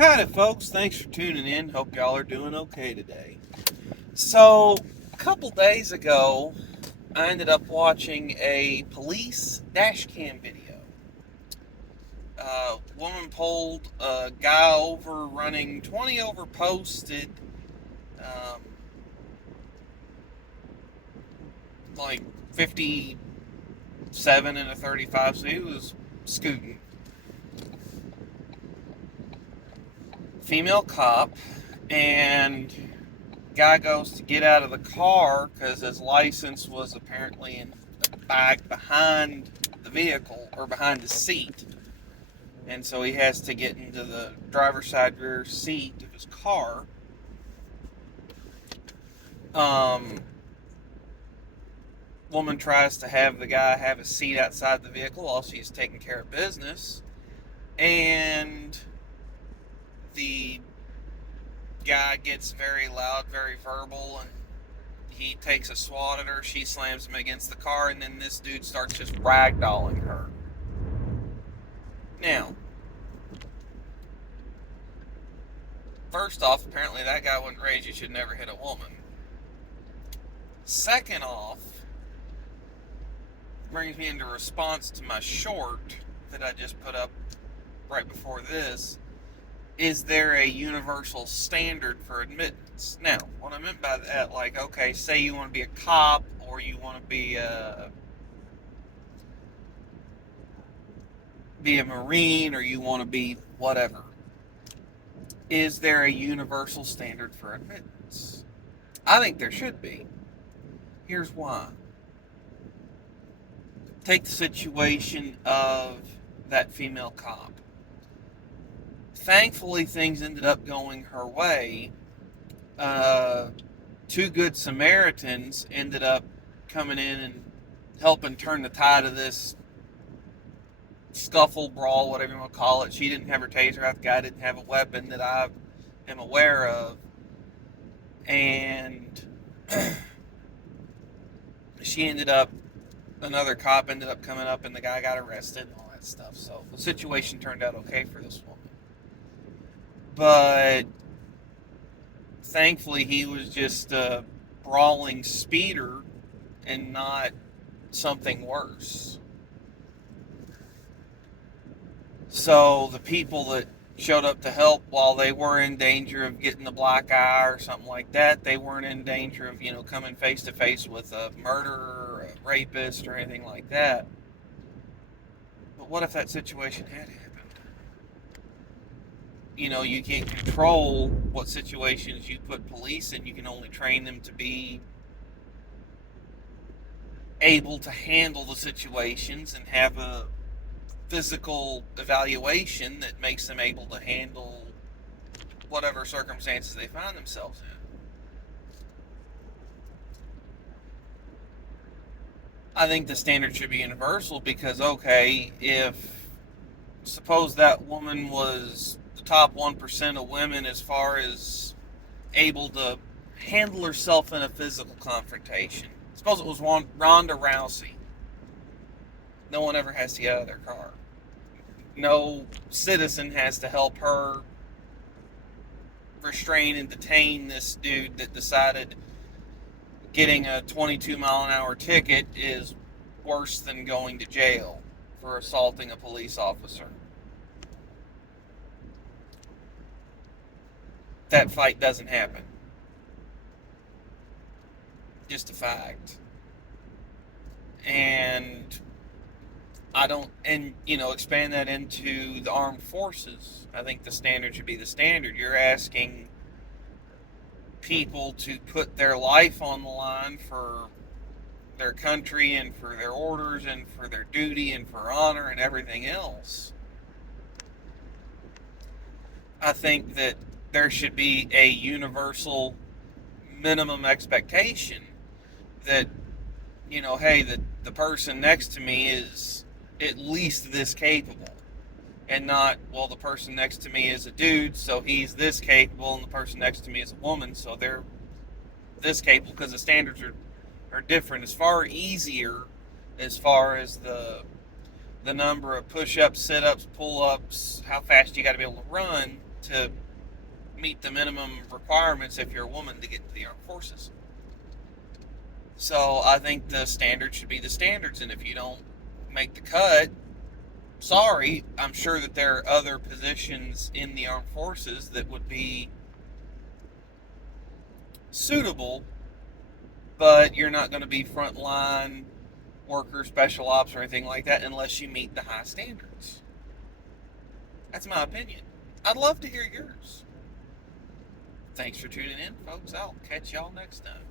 Howdy, folks. Thanks for tuning in. Hope y'all are doing okay today. So, a couple days ago, I ended up watching a police dash cam video. Woman pulled a guy over running 20 over posted, um, like 57 and a 35, so he was scooting. Female cop, and guy goes to get out of the car because his license was apparently in the bag behind the vehicle or behind the seat, and so he has to get into the driver's side rear seat of his car. um, Woman tries to have the guy have a seat outside the vehicle while she's taking care of business, and the guy gets very loud, very verbal, and he takes a swat at her. She slams him against the car, and then this dude starts just ragdolling her. Now, first off, apparently that guy wasn't raised you should never hit a woman. Second off, brings me into response to my short that I just put up right before this. Is there a universal standard for admittance? Now, what I meant by that, like, okay, say you want to be a cop or you want to be a Marine or you want to be whatever. Is there a universal standard for admittance? I think there should be. Here's why. Take the situation of that female cop. Thankfully, things ended up going her way. Two good Samaritans ended up coming in and helping turn the tide of this scuffle, brawl, whatever you want to call it. She didn't have her taser out. The guy didn't have a weapon that I am aware of. And another cop ended up coming up and the guy got arrested and all that stuff. So the situation turned out okay for this woman. But thankfully he was just a brawling speeder and not something worse. So the people that showed up to help, while they were in danger of getting the black eye or something like that, they weren't in danger of, coming face to face with a murderer or a rapist or anything like that. But what if that situation had happened? You can't control what situations you put police in. You can only train them to be able to handle the situations and have a physical evaluation that makes them able to handle whatever circumstances they find themselves in. I think the standard should be universal because, okay, suppose that woman was the top 1% of women as far as able to handle herself in a physical confrontation. Suppose it was Ronda Rousey. No one ever has to get out of their car. No citizen has to help her restrain and detain this dude that decided getting a 22-mile-an-hour ticket is worse than going to jail for assaulting a police officer. That fight doesn't happen. Just a fact. And expand that into the armed forces. I think the standard should be the standard. You're asking people to put their life on the line for their country and for their orders and for their duty and for honor and everything else. I think that there should be a universal minimum expectation that, hey, the person next to me is at least this capable. And not, well, the person next to me is a dude, so he's this capable, and the person next to me is a woman, so they're this capable, because the standards are different. As far as the number of push-ups, sit-ups, pull-ups, how fast you got to be able to run, to meet the minimum requirements if you're a woman to get into the armed forces. So I think the standards should be the standards, and if you don't make the cut, sorry, I'm sure that there are other positions in the armed forces that would be suitable, but you're not going to be frontline worker, special ops, or anything like that unless you meet the high standards. That's my opinion. I'd love to hear yours. Thanks for tuning in, folks. I'll catch y'all next time.